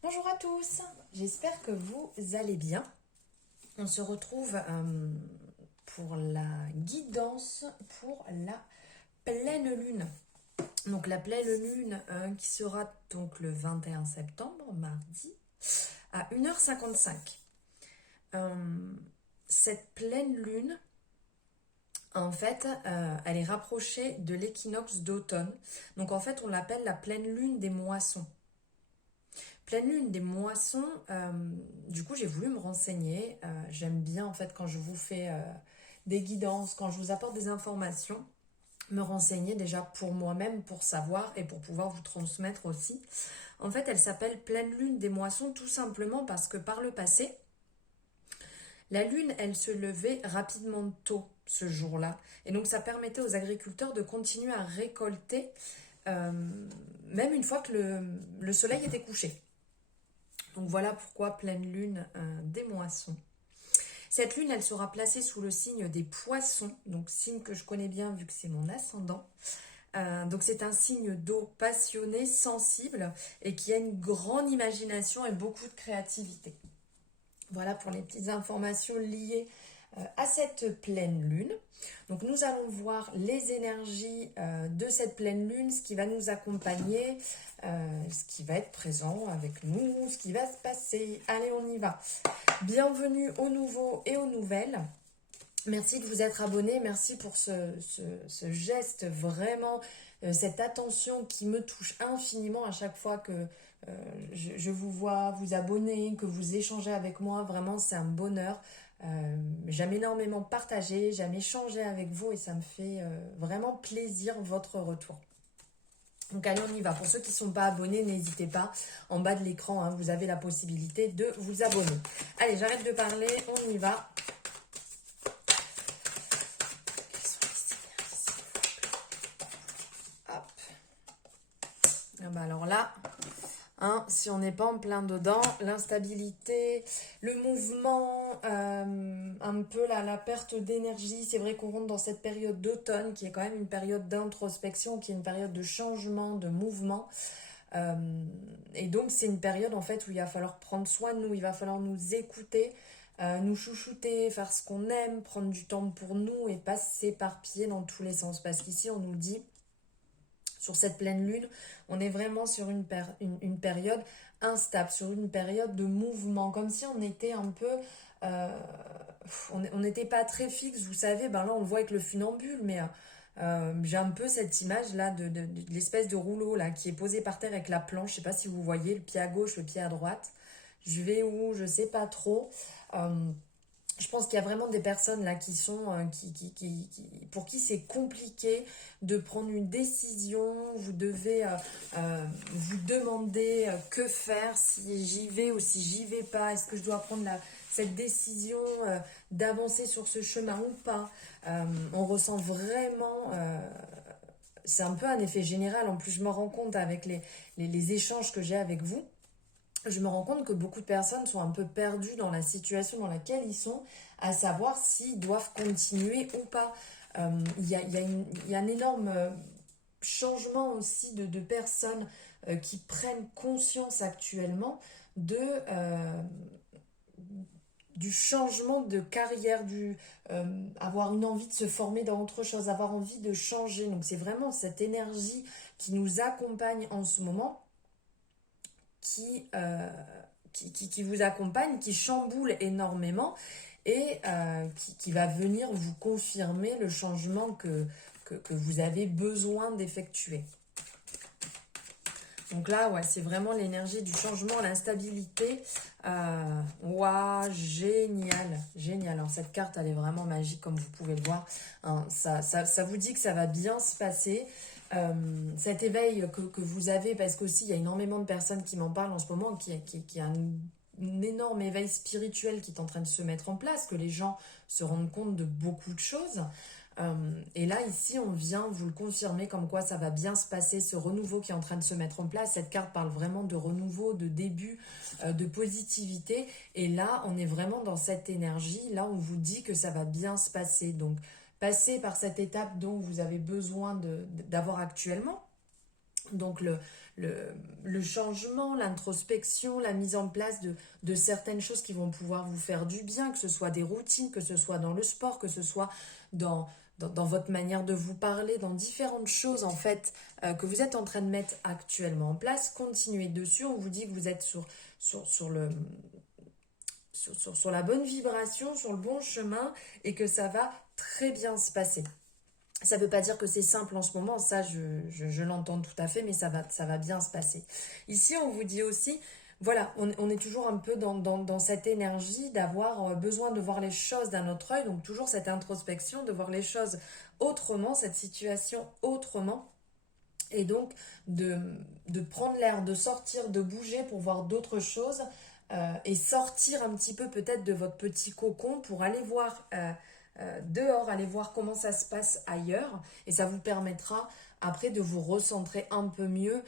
Bonjour à tous, j'espère que vous allez bien. On se retrouve pour la guidance pour la pleine lune. Donc la pleine lune qui sera donc le 21 septembre, mardi, à 1h55. Cette pleine lune, en fait, elle est rapprochée de l'équinoxe d'automne. Donc en fait, on l'appelle la pleine lune des moissons. Pleine lune des moissons, du coup j'ai voulu me renseigner. J'aime bien en fait quand je vous fais des guidances, quand je vous apporte des informations, me renseigner déjà pour moi-même, pour savoir et pour pouvoir vous transmettre aussi. En fait, elle s'appelle pleine lune des moissons tout simplement parce que par le passé, la lune, elle se levait rapidement tôt ce jour-là. Et donc ça permettait aux agriculteurs de continuer à récolter euh, même une fois que le soleil était couché. Donc voilà pourquoi pleine lune des moissons. Cette lune, elle sera placée sous le signe des poissons, donc signe que je connais bien vu que c'est mon ascendant. Donc c'est un signe d'eau passionné, sensible et qui a une grande imagination et beaucoup de créativité. Voilà pour les petites informations liées à cette pleine lune. Donc nous allons voir les énergies de cette pleine lune, ce qui va nous accompagner, ce qui va être présent avec nous, ce qui va se passer. Allez, on y va. Bienvenue aux nouveaux et aux nouvelles. Merci de vous être abonné, merci pour ce geste, vraiment, cette attention qui me touche infiniment à chaque fois que je vous vois vous abonner, que vous échangez avec moi. Vraiment, c'est un bonheur. J'aime énormément partager, j'aime échanger avec vous et ça me fait vraiment plaisir votre retour. Donc allez, on y va. Pour ceux qui ne sont pas abonnés, n'hésitez pas. En bas de l'écran, hein, vous avez la possibilité de vous abonner. Allez, j'arrête de parler, on y va. Ah bah alors là, hein, si on n'est pas en plein dedans, l'instabilité, le mouvement, un peu la perte d'énergie, c'est vrai qu'on rentre dans cette période d'automne qui est quand même une période d'introspection, qui est une période de changement, de mouvement. Et donc c'est une période en fait où il va falloir prendre soin de nous, il va falloir nous écouter, nous chouchouter, faire ce qu'on aime, prendre du temps pour nous et pas s'éparpiller dans tous les sens. Parce qu'ici on nous le dit, sur cette pleine lune, on est vraiment sur une période instable, sur une période de mouvement, comme si on était un peu... on n'était pas très fixe, vous savez, ben là on le voit avec le funambule, mais j'ai un peu cette image là de l'espèce de rouleau là qui est posé par terre avec la planche, je sais pas si vous voyez, le pied à gauche, le pied à droite. Je vais où, je sais pas trop. Je pense qu'il y a vraiment des personnes là qui sont pour qui c'est compliqué de prendre une décision. Vous devez vous demander que faire, si j'y vais ou si j'y vais pas. Est-ce que je dois prendre cette décision d'avancer sur ce chemin ou pas. On ressent vraiment c'est un peu un effet général. En plus, je me rends compte avec les échanges que j'ai avec vous, je me rends compte que beaucoup de personnes sont un peu perdues dans la situation dans laquelle ils sont, à savoir s'ils doivent continuer ou pas. Il y a un énorme changement aussi de personnes qui prennent conscience actuellement de, du changement de carrière, avoir une envie de se former dans autre chose, avoir envie de changer. Donc c'est vraiment cette énergie qui nous accompagne en ce moment qui vous accompagne, qui chamboule énormément et qui va venir vous confirmer le changement que vous avez besoin d'effectuer. Donc là, ouais, c'est vraiment l'énergie du changement, l'instabilité. Waouh, génial, génial. Alors cette carte, elle est vraiment magique, comme vous pouvez le voir. Hein, ça vous dit que ça va bien se passer. Cet éveil que vous avez, parce qu'aussi il y a énormément de personnes qui m'en parlent en ce moment, qui a un énorme éveil spirituel qui est en train de se mettre en place, que les gens se rendent compte de beaucoup de choses. Et là, ici, on vient vous le confirmer comme quoi ça va bien se passer, ce renouveau qui est en train de se mettre en place. Cette carte parle vraiment de renouveau, de début, de positivité. Et là, on est vraiment dans cette énergie. Là, on vous dit que ça va bien se passer. Donc, passez par cette étape dont vous avez besoin d'avoir actuellement. Donc le changement, l'introspection, la mise en place de certaines choses qui vont pouvoir vous faire du bien, que ce soit des routines, que ce soit dans le sport, que ce soit dans votre manière de vous parler, dans différentes choses en fait que vous êtes en train de mettre actuellement en place. Continuez dessus, on vous dit que vous êtes sur la bonne vibration, sur le bon chemin et que ça va très bien se passer. Ça ne veut pas dire que c'est simple en ce moment, ça je l'entends tout à fait, mais ça va bien se passer. Ici, on vous dit aussi, voilà, on est toujours un peu dans cette énergie d'avoir besoin de voir les choses d'un autre œil, donc toujours cette introspection, de voir les choses autrement, cette situation autrement, et donc de prendre l'air, de sortir, de bouger pour voir d'autres choses, et sortir un petit peu peut-être de votre petit cocon pour aller voir dehors, aller voir comment ça se passe ailleurs et ça vous permettra après de vous recentrer un peu mieux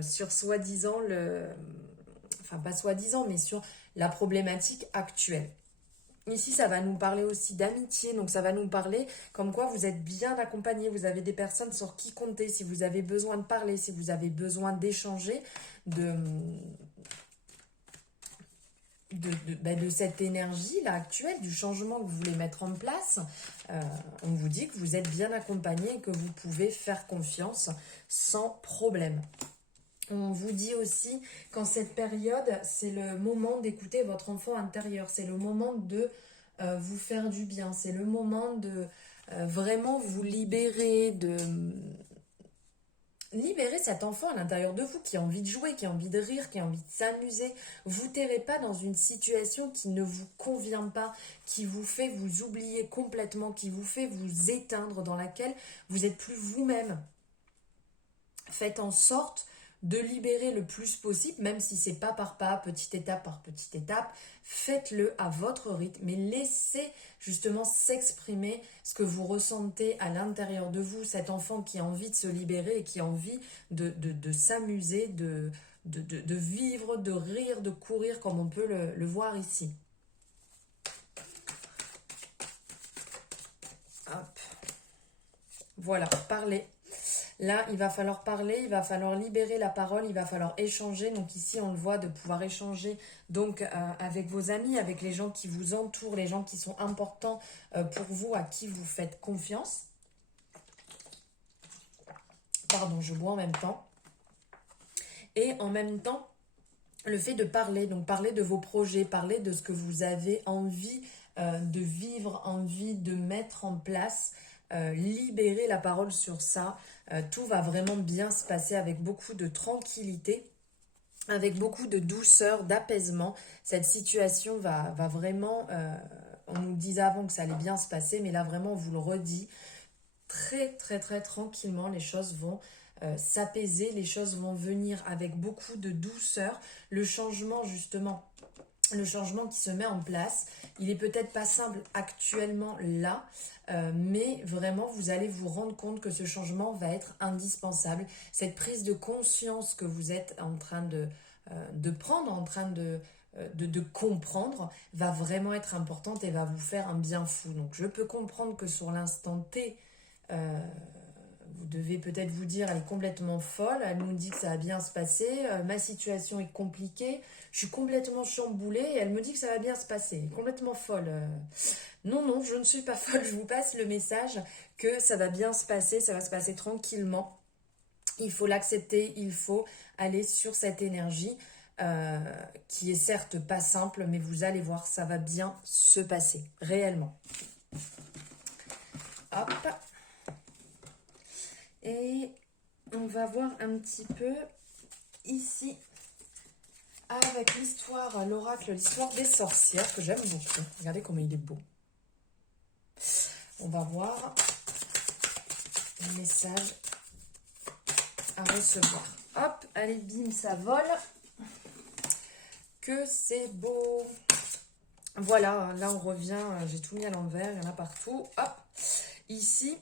sur soi-disant enfin pas soi-disant mais sur la problématique actuelle. Ici, ça va nous parler aussi d'amitié, donc ça va nous parler comme quoi vous êtes bien accompagné, vous avez des personnes sur qui compter, si vous avez besoin de parler, si vous avez besoin d'échanger, de cette énergie là actuelle, du changement que vous voulez mettre en place, on vous dit que vous êtes bien accompagné et que vous pouvez faire confiance sans problème. On vous dit aussi qu'en cette période, c'est le moment d'écouter votre enfant intérieur, c'est le moment de vous faire du bien, c'est le moment de vraiment vous libérer, de libérer cet enfant à l'intérieur de vous qui a envie de jouer, qui a envie de rire, qui a envie de s'amuser. Vous ne terrez pas dans une situation qui ne vous convient pas, qui vous fait vous oublier complètement, qui vous fait vous éteindre, dans laquelle vous n'êtes plus vous-même. Faites en sorte de libérer le plus possible, même si c'est pas par pas, petite étape par petite étape, faites-le à votre rythme, mais laissez justement s'exprimer ce que vous ressentez à l'intérieur de vous, cet enfant qui a envie de se libérer et qui a envie de s'amuser, de vivre, de rire, de courir comme on peut le voir ici. Hop. Voilà, parlez. Là, il va falloir parler, il va falloir libérer la parole, il va falloir échanger. Donc ici, on le voit, de pouvoir échanger donc avec vos amis, avec les gens qui vous entourent, les gens qui sont importants pour vous, à qui vous faites confiance. Pardon, je bois en même temps. Et en même temps, le fait de parler, donc parler de vos projets, parler de ce que vous avez envie de vivre, envie de mettre en place, libérer la parole sur ça. Tout va vraiment bien se passer avec beaucoup de tranquillité, avec beaucoup de douceur, d'apaisement. Cette situation va vraiment, on nous disait avant que ça allait bien se passer, mais là vraiment on vous le redit, très très très tranquillement les choses vont s'apaiser, les choses vont venir avec beaucoup de douceur. Le changement justement, le changement qui se met en place, il est peut-être pas simple actuellement là, mais vraiment vous allez vous rendre compte que ce changement va être indispensable. Cette prise de conscience que vous êtes en train de prendre, en train de comprendre, va vraiment être importante et va vous faire un bien fou. Donc je peux comprendre que sur l'instant T, vous devez peut-être vous dire, elle est complètement folle, elle nous dit que ça va bien se passer, ma situation est compliquée, je suis complètement chamboulée et elle me dit que ça va bien se passer, complètement folle. Non, non, je ne suis pas folle, je vous passe le message que ça va bien se passer, ça va se passer tranquillement. Il faut l'accepter, il faut aller sur cette énergie qui est certes pas simple, mais vous allez voir, ça va bien se passer, réellement. Hop. Et on va voir un petit peu ici avec l'histoire, l'oracle, l'histoire des sorcières que j'aime beaucoup. Regardez comment il est beau. On va voir le message à recevoir. Hop, allez, bim, ça vole. Que c'est beau. Voilà, là on revient, j'ai tout mis à l'envers, il y en a partout. Hop, ici,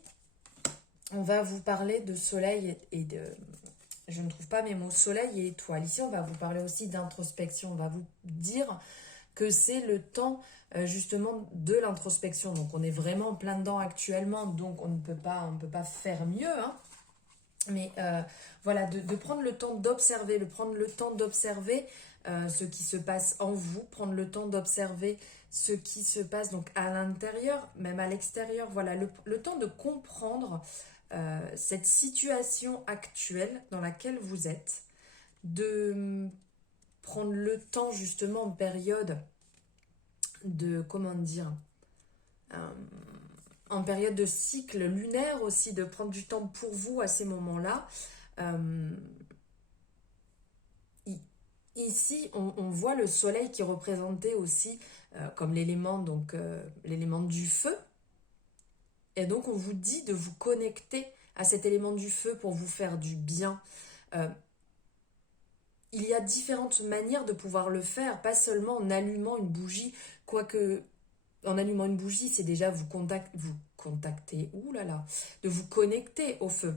on va vous parler de soleil et de... Je ne trouve pas mes mots, soleil et étoile. Ici, on va vous parler aussi d'introspection. On va vous dire que c'est le temps justement de l'introspection. Donc, on est vraiment en plein dedans actuellement. Donc, on ne peut pas faire mieux. Hein. Mais voilà, de prendre le temps d'observer, ce qui se passe en vous, prendre le temps d'observer ce qui se passe donc à l'intérieur, même à l'extérieur. Voilà, le temps de comprendre cette situation actuelle dans laquelle vous êtes, de prendre le temps justement en période de, comment dire, euh, en période de cycle lunaire aussi, de prendre du temps pour vous à ces moments-là. Euh, Ici, on voit le soleil qui est représenté aussi comme l'élément, donc l'élément du feu. Et donc, on vous dit de vous connecter à cet élément du feu pour vous faire du bien. Euh, il y a différentes manières de pouvoir le faire, pas seulement en allumant une bougie, quoique en allumant une bougie, c'est déjà vous contacter, ouh là là, de vous connecter au feu.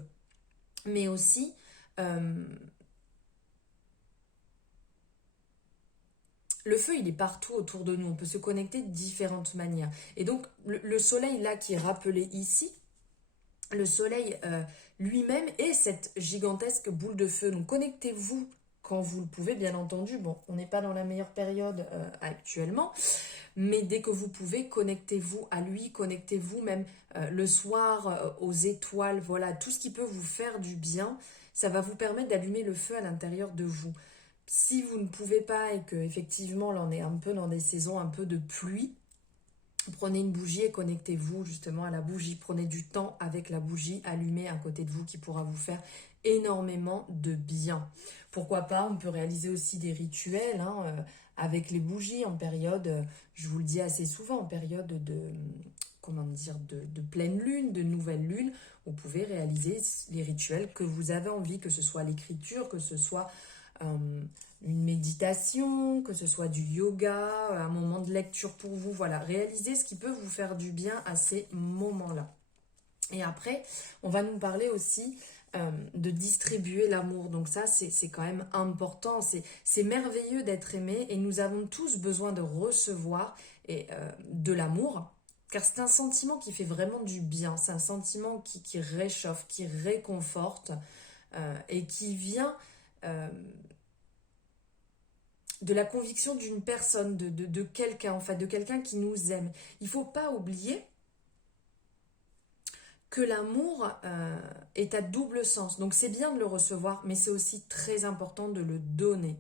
Mais aussi, euh, le feu, il est partout autour de nous. On peut se connecter de différentes manières. Et donc, le soleil, là, qui est rappelé ici, le soleil lui-même est cette gigantesque boule de feu. Donc, connectez-vous quand vous le pouvez, bien entendu. Bon, on n'est pas dans la meilleure période actuellement, mais dès que vous pouvez, connectez-vous à lui, connectez-vous même le soir aux étoiles. Voilà, tout ce qui peut vous faire du bien, ça va vous permettre d'allumer le feu à l'intérieur de vous. Si vous ne pouvez pas et que effectivement là on est un peu dans des saisons un peu de pluie, prenez une bougie et connectez-vous justement à la bougie. Prenez du temps avec la bougie allumée à côté de vous qui pourra vous faire énormément de bien. Pourquoi pas, on peut réaliser aussi des rituels avec les bougies en période, je vous le dis assez souvent, en période de, comment dire, de pleine lune, de nouvelle lune. Vous pouvez réaliser les rituels que vous avez envie, que ce soit l'écriture, que ce soit une méditation, que ce soit du yoga, un moment de lecture pour vous. Voilà, réalisez ce qui peut vous faire du bien à ces moments-là. Et après, on va nous parler aussi de distribuer l'amour. Donc ça, c'est quand même important. C'est merveilleux d'être aimé et nous avons tous besoin de recevoir de l'amour. Car c'est un sentiment qui fait vraiment du bien. C'est un sentiment qui réchauffe, qui réconforte et qui vient de la conviction d'une personne, de quelqu'un, en fait, de quelqu'un qui nous aime. Il ne faut pas oublier que l'amour est à double sens. Donc c'est bien de le recevoir, mais c'est aussi très important de le donner,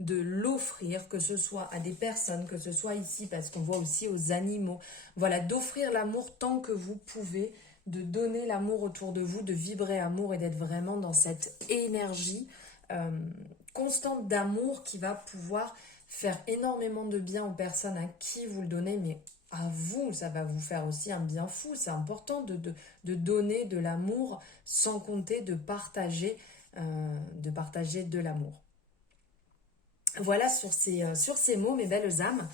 de l'offrir, que ce soit à des personnes, que ce soit ici, parce qu'on voit aussi aux animaux. Voilà, d'offrir l'amour tant que vous pouvez, de donner l'amour autour de vous, de vibrer amour et d'être vraiment dans cette énergie constante d'amour qui va pouvoir faire énormément de bien aux personnes à qui vous le donnez, mais à vous, ça va vous faire aussi un bien fou. C'est important de donner de l'amour sans compter de l'amour. Voilà sur ces mots, mes belles âmes.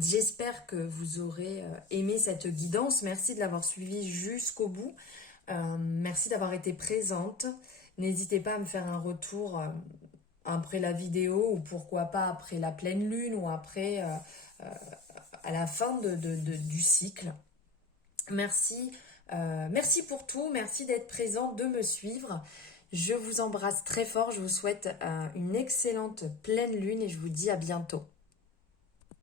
J'espère que vous aurez aimé cette guidance. Merci de l'avoir suivi jusqu'au bout. Merci d'avoir été présente. N'hésitez pas à me faire un retour après la vidéo ou pourquoi pas après la pleine lune ou après à la fin du cycle. Merci, merci pour tout, merci d'être présent, de me suivre. Je vous embrasse très fort, je vous souhaite une excellente pleine lune et je vous dis à bientôt.